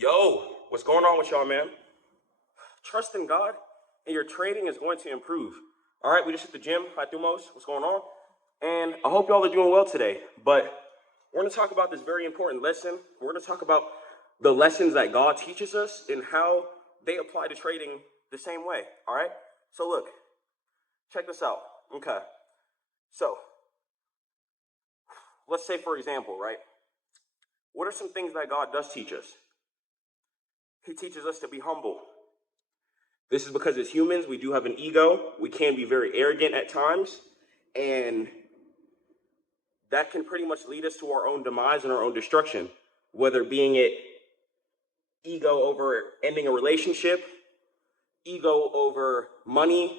Yo, what's going on with y'all, man? Trust in God and your trading is going to improve. All right, we just hit the gym. Hi, Thumos. What's going on? And I hope y'all are doing well today. But we're going to talk about this very important lesson. We're going to talk about the lessons that God teaches us and how they apply to trading the same way. All right? So look, check this out. Okay. So let's say, for example, right? What are some things that God does teach us? He teaches us to be humble. This is because as humans, we do have an ego. We can be very arrogant at times. And that can pretty much lead us to our own demise and our own destruction. Whether being it ego over ending a relationship, ego over money,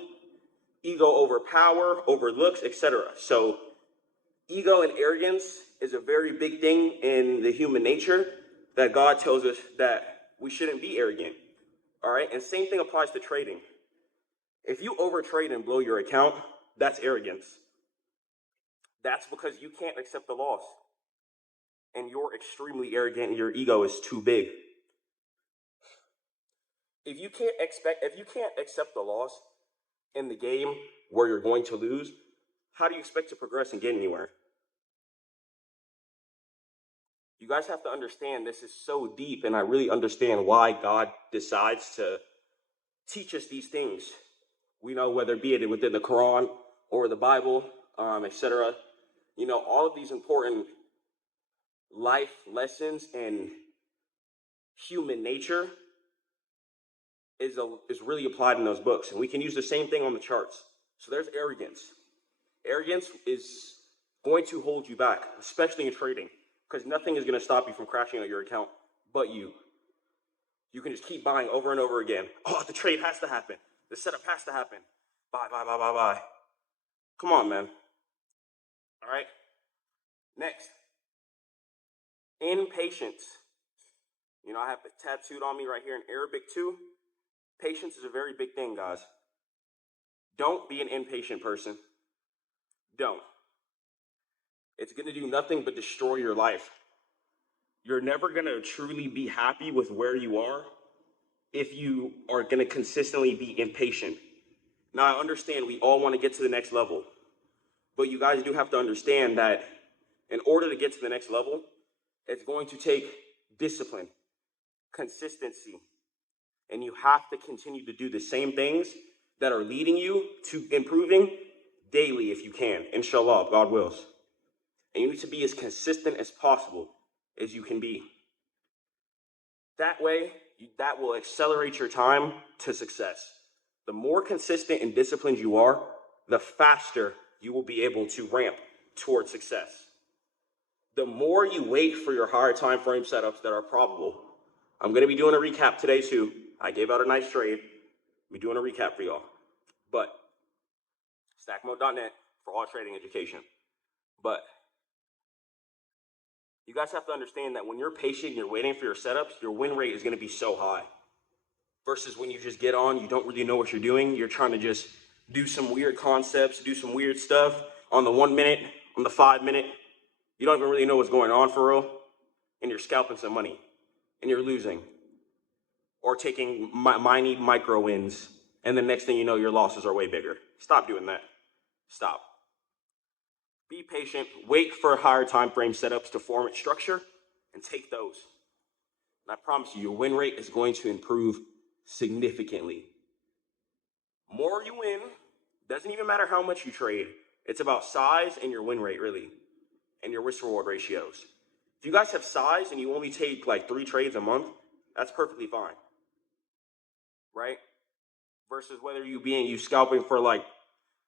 ego over power, over looks, etc. So ego and arrogance is a very big thing in the human nature that God tells us that we shouldn't be arrogant. All right, and same thing applies to trading. If you overtrade and blow your account, that's arrogance. That's because you can't accept the loss. And you're extremely arrogant and your ego is too big. If you can't accept the loss in the game where you're going to lose, how do you expect to progress and get anywhere? You guys have to understand this is so deep, and I really understand why God decides to teach us these things. We know whether be it within the Quran or the Bible, etc. You know, all of these important life lessons and human nature is really applied in those books. And we can use the same thing on the charts. So there's arrogance. Arrogance is going to hold you back, especially in trading, because nothing is going to stop you from crashing on your account but you. You can just keep buying over and over again. Oh, the trade has to happen. The setup has to happen. Buy, buy, buy, buy, buy. Come on, man. All right. Next. Impatience. You know, I have it tattooed on me right here in Arabic too. Patience is a very big thing, guys. Don't be an impatient person. Don't. It's going to do nothing but destroy your life. You're never going to truly be happy with where you are if you are going to consistently be impatient. Now, I understand we all want to get to the next level, but you guys do have to understand that in order to get to the next level, it's going to take discipline, consistency, and you have to continue to do the same things that are leading you to improving daily if you can. Inshallah, God wills. And you need to be as consistent as possible as you can be. That way, that will accelerate your time to success. The more consistent and disciplined you are, the faster you will be able to ramp towards success. The more you wait for your higher time frame setups that are probable. I'm going to be doing a recap today too. I gave out a nice trade. We're doing a recap for y'all. But Stackmode.net for all trading education. But you guys have to understand that when you're patient and you're waiting for your setups, your win rate is going to be so high. Versus when you just get on, you don't really know what you're doing. You're trying to just do some weird concepts, do some weird stuff on the 1 minute, on the 5 minute. You don't even really know what's going on for real. And you're scalping some money. And you're losing. Or taking minute micro wins. And the next thing you know, your losses are way bigger. Stop doing that. Stop. Be patient. Wait for higher time frame setups to form its structure. And take those. And I promise you, your win rate is going to improve significantly. More you win, doesn't even matter how much you trade. It's about size and your win rate, really, and your risk reward ratios. If you guys have size and you only take like 3 trades a month, that's perfectly fine, right? Versus whether you scalping for like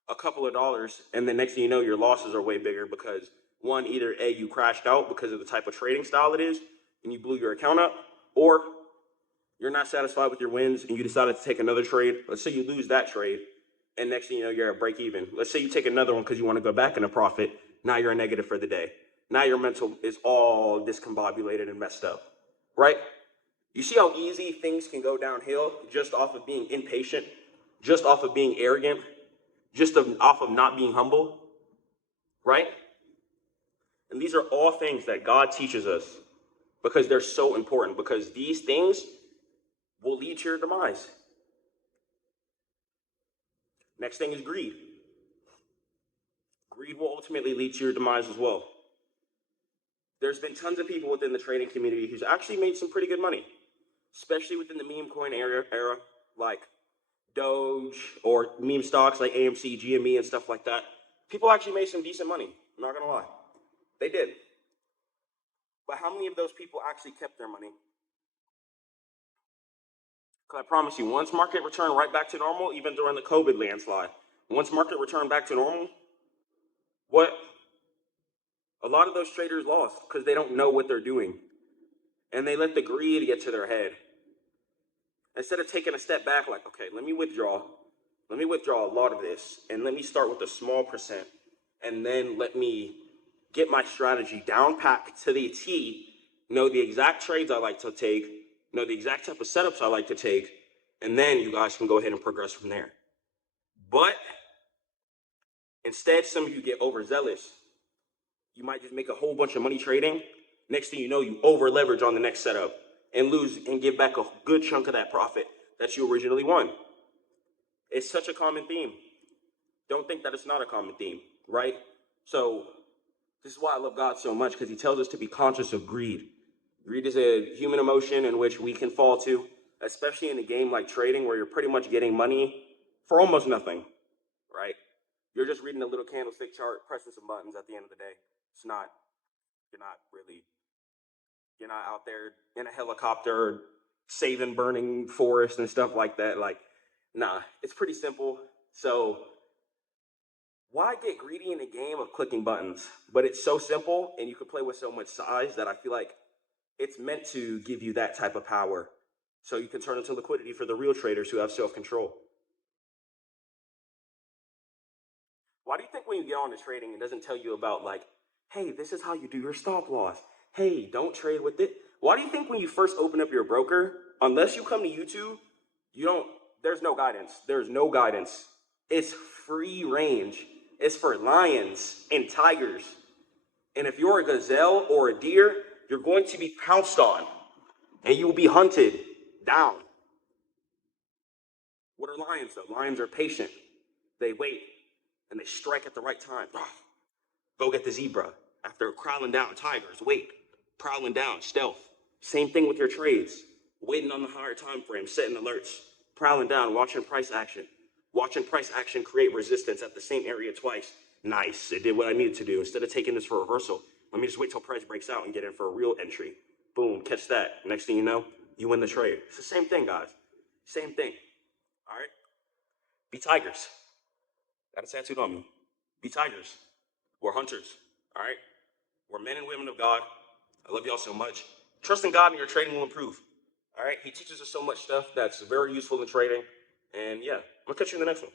a couple of dollars, and the next thing you know, your losses are way bigger because one, either A, you crashed out because of the type of trading style it is, and you blew your account up, or you're not satisfied with your wins and you decided to take another trade. Let's say you lose that trade and next thing you know, you're at break even. Let's say you take another one because you want to go back in a profit. Now you're a negative for the day. Now your mental is all discombobulated and messed up, right? You see how easy things can go downhill just off of being impatient, just off of being arrogant, off of not being humble, right? And these are all things that God teaches us because they're so important, because these things will lead to your demise. Next thing is greed. Greed will ultimately lead to your demise as well. There's been tons of people within the trading community who's actually made some pretty good money, especially within the meme coin era, like Doge or meme stocks like AMC, GME, and stuff like that. People actually made some decent money. I'm not gonna lie, they did. But how many of those people actually kept their money? Because I promise you, once market returned right back to normal, even during the COVID landslide, once market returned back to normal, what a lot of those traders lost because they don't know what they're doing. And they let the greed get to their head. Instead of taking a step back, like, okay, let me withdraw a lot of this, and let me start with a small percent, and then let me get my strategy down packed to the T, know the exact trades I like to take, know the exact type of setups I like to take, and then you guys can go ahead and progress from there. But instead, some of you get overzealous. You might just make a whole bunch of money trading. Next thing you know, you over leverage on the next setup and lose and give back a good chunk of that profit that you originally won. It's such a common theme. Don't think that it's not a common theme, right? So this is why I love God so much, because he tells us to be conscious of greed. Greed is a human emotion in which we can fall to, especially in a game like trading where you're pretty much getting money for almost nothing, right? You're just reading a little candlestick chart, pressing some buttons at the end of the day. You're not out there in a helicopter saving burning forests and stuff like that. Like, nah, it's pretty simple. So why get greedy in a game of clicking buttons? But it's so simple, and you can play with so much size that I feel like it's meant to give you that type of power, so you can turn into liquidity for the real traders who have self-control. Why do you think when you get on to trading, it doesn't tell you about, like, hey, this is how you do your stop loss. Hey, don't trade with it. Why do you think when you first open up your broker, unless you come to YouTube, you don't, there's no guidance. There's no guidance. It's free range. It's for lions and tigers. And if you're a gazelle or a deer, you're going to be pounced on and you will be hunted down. What are lions though? Lions are patient. They wait and they strike at the right time. Go get the zebra. After prowling down, tigers, wait. Prowling down, stealth. Same thing with your trades. Waiting on the higher time frame, setting alerts. Prowling down, watching price action. Watching price action create resistance at the same area twice. Nice, it did what I needed to do. Instead of taking this for a reversal, let me just wait till price breaks out and get in for a real entry. Boom, catch that. Next thing you know, you win the trade. It's the same thing, guys. Same thing. All right? Be tigers. Got a tattooed on me. Be tigers. We're hunters. All right? We're men and women of God. I love y'all so much. Trust in God and your trading will improve. All right? He teaches us so much stuff that's very useful in trading. And yeah, we'll catch you in the next one.